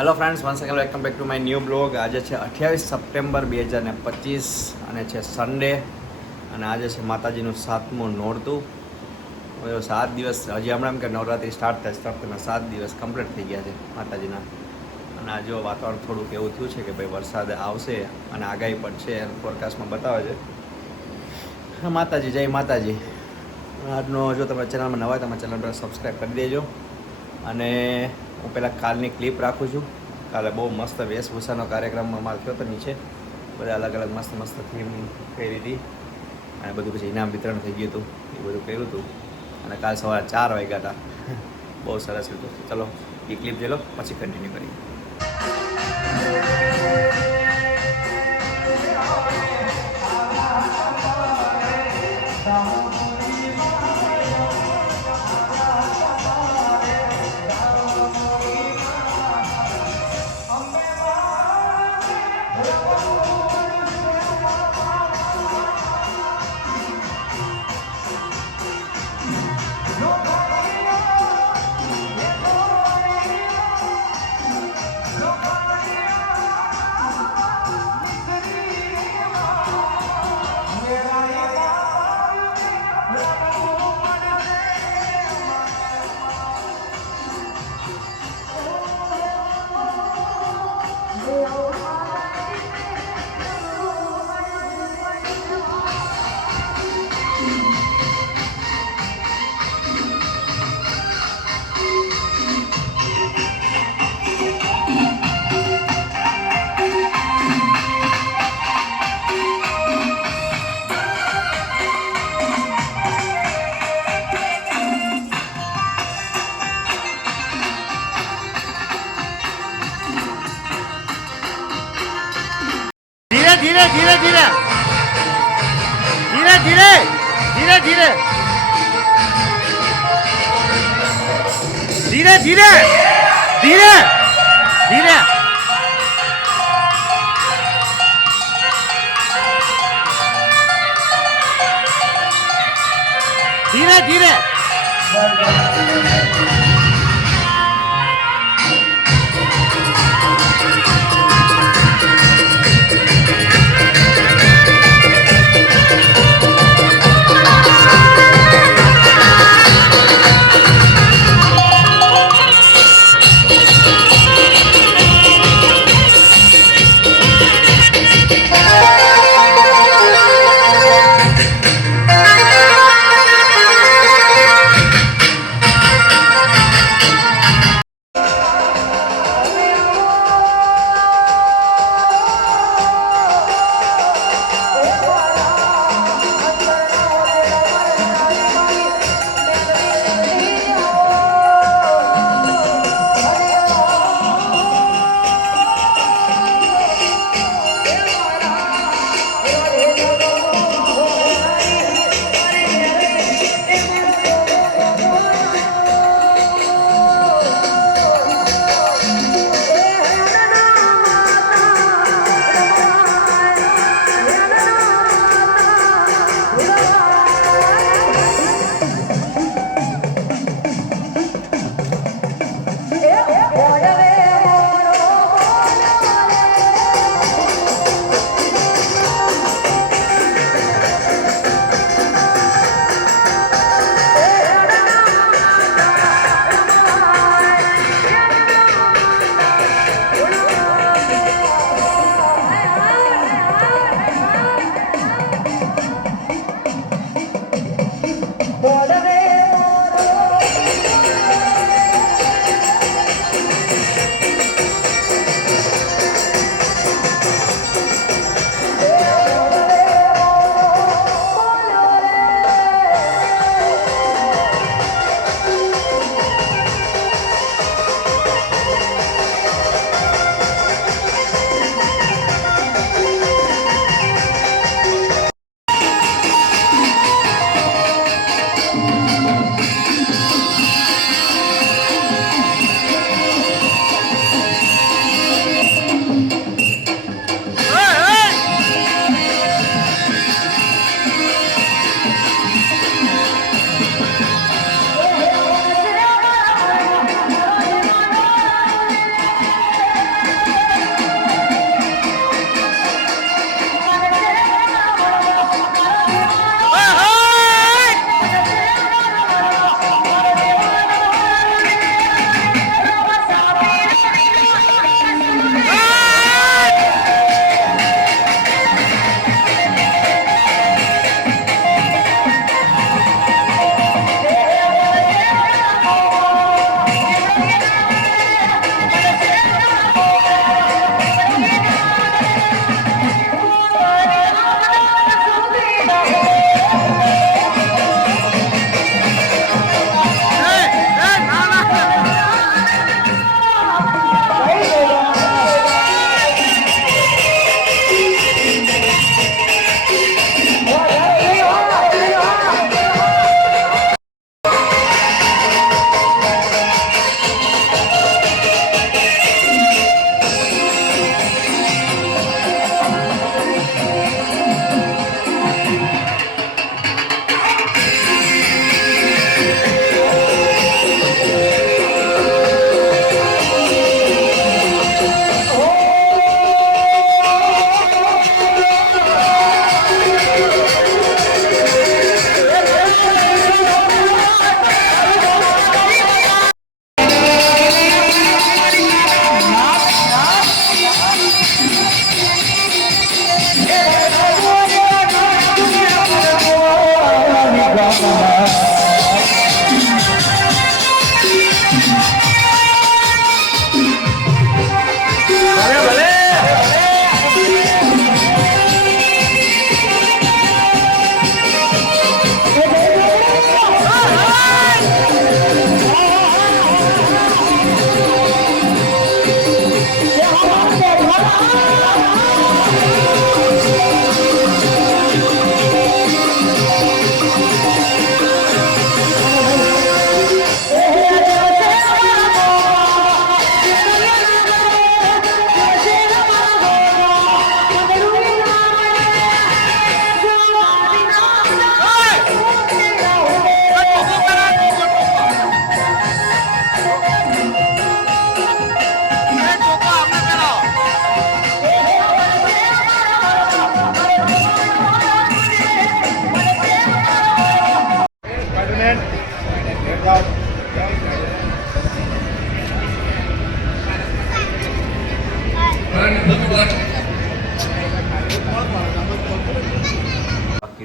Hello friends, once again welcome back to my new blog. આજે છે 28 September 2025 અને છે સન્ડે, અને આજે છે માતાજીનું 7મું નોરતું. 7 દિવસ હજી હમણાં એમ કે નવરાત્રિ સ્ટાર્ટ થતાં 7 દિવસ કમ્પ્લીટ થઈ ગયા છે માતાજીના. અને આજે વાતાવરણ થોડુંક એવું થયું છે કે ભાઈ વરસાદ આવશે અને આગાહી પણ છે, ફોરકાસ્ટમાં બતાવે છે. માતાજી, જય માતાજી. આજનો જો તમે ચેનલમાં નવા હોય તમે ચેનલ પર સબસ્ક્રાઈબ કરી દેજો. અને હું પહેલાં કાલની ક્લિપ રાખું છું. કાલે બહુ મસ્ત વેશભૂષાનો કાર્યક્રમ અમારે થયો હતો નીચે. બધા અલગ અલગ મસ્ત મસ્ત થીમ કરી હતી અને બધું પછી ઇનામ વિતરણ થઈ ગયું હતું, એ બધું કર્યું હતું. અને કાલ સવારે 4 વાગ્યા હતા. બહુ સરસ હતું. ચલો એ ક્લિપ જોઈ લો, પછી કન્ટિન્યુ કરીએ. धीरे धीरे धीरे धीरे धीरे धीरे धीरे धीरे धीरे धीरे धीरे धीरे धीरे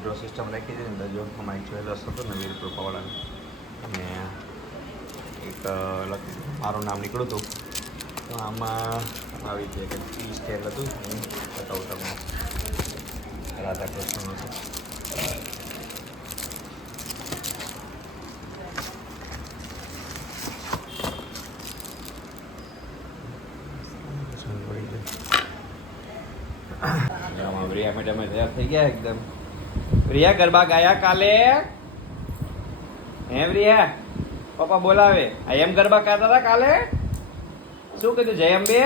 ડ્રો સિસ્ટમ રાખી હતી ને તો જો અમારી જ્વેલર્સ હતું ને વીરપુર પવાડાનું અને એક મારું નામ નીકળ્યું હતું તો આમાં આવી છે કે ટી સ્ટેલ હતું હું બતાવું તમને રાધા કૃષ્ણનું છે. રિયા મેડમ તૈયાર થઈ ગયા એકદમ. રિયા ગરબા ગાયા કાલે? એમ રિયા પપ્પા બોલાવે એમ ગરબા ગાતા હતા કાલે? શું કીધું જય અંબે?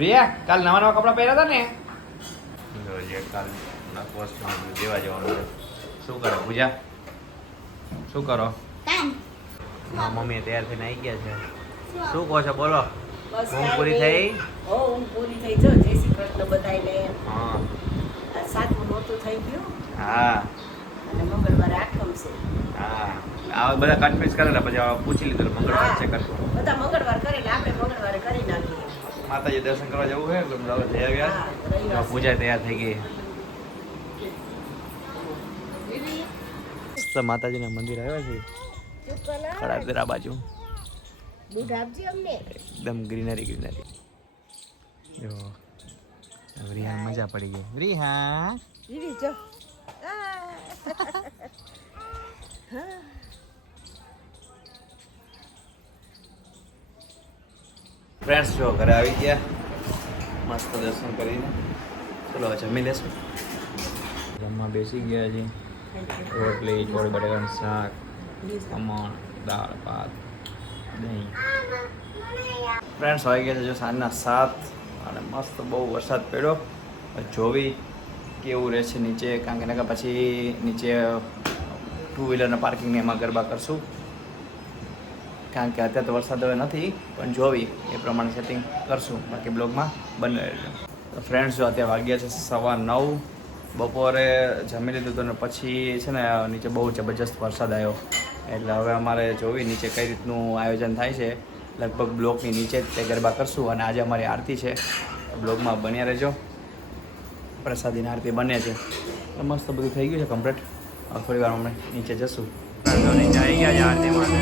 રિયા કાલ નવા નવા કપડા પહેર્યા હતા ને? કાલ દેવા જવાનું છે. શું કરો પૂજા? શું કરો? મમ્મી તૈયાર થઈને આવી ગયા છે. શું કહો છો બોલો? ઊંઘ પૂરી થઈ? ઊંઘ પૂરી થઈ. જો જય શ્રી કૃષ્ણ બધાયને. હા સાતમું નોરતું થઈ ગયું હા અને મંગળવારે આઠમ છે. હા આ બધા કન્ફ્યુઝ કરેલા પછી હવે પૂછી લીધું મંગળવાર છે કરશું. બધા મંગળવાર કરે એટલે આપણે મંગળવારે કરી નાખીએ. માતાજી દર્શન કરવા જવું છે એટલે બધા જઈ આવ્યા. રવિવાર છે. પૂજા તૈયાર થઈ ગઈ. મસ્ત માતાજીના મંદિર આવ્યા છે ખડાદરા બાજુ. દૂધ આપજે અમને. એકદમ ગ્રીનરી ગ્રીનરી. જો રિહાન મજા પડી ગઈ. રિહાન દીદી જો. ફ્રેન્ડ્સ જો ઘરે આવી ગયા મસ્ત દર્શન કરીને. ચલો જમી લેશું. જમવા બેસી ગયા છે. રોટલી ચોળી બટાકાનું શાક ખમણ દાળ ભાત દહીં. ફ્રેન્ડ્સ આવી ગયા છે જો સાંજના 7 અને મસ્ત બહુ વરસાદ પડ્યો. જોવી કેવું રહે છે નીચે કારણ કે નકર પછી નીચે ટુ વ્હીલરના પાર્કિંગને એમાં ગરબા કરશું કારણ કે અત્યારે તો વરસાદ હવે નથી પણ જોવી એ પ્રમાણે સેટિંગ કરશું. બાકી બ્લોગમાં બને રહેજો. ફ્રેન્ડ્સ જો અત્યારે વાગ્યા છે 9:15. બપોરે જમી લીધું હતું ને પછી છે ને નીચે બહુ જબરજસ્ત વરસાદ આવ્યો એટલે હવે અમારે જોવી નીચે કઈ રીતનું આયોજન થાય છે. લગભગ બ્લોકની નીચે જ તે ગરબા કરશું અને આજે અમારી આરતી છે. બ્લોગમાં બન્યા રહેજો. પ્રસાદીની આરતી બને છે મસ્ત બધું થઈ ગયું છે કમ્પ્લીટ. થોડી વાર અમે નીચે જશું. નીચે આવી ગયા છે આરતી માટે.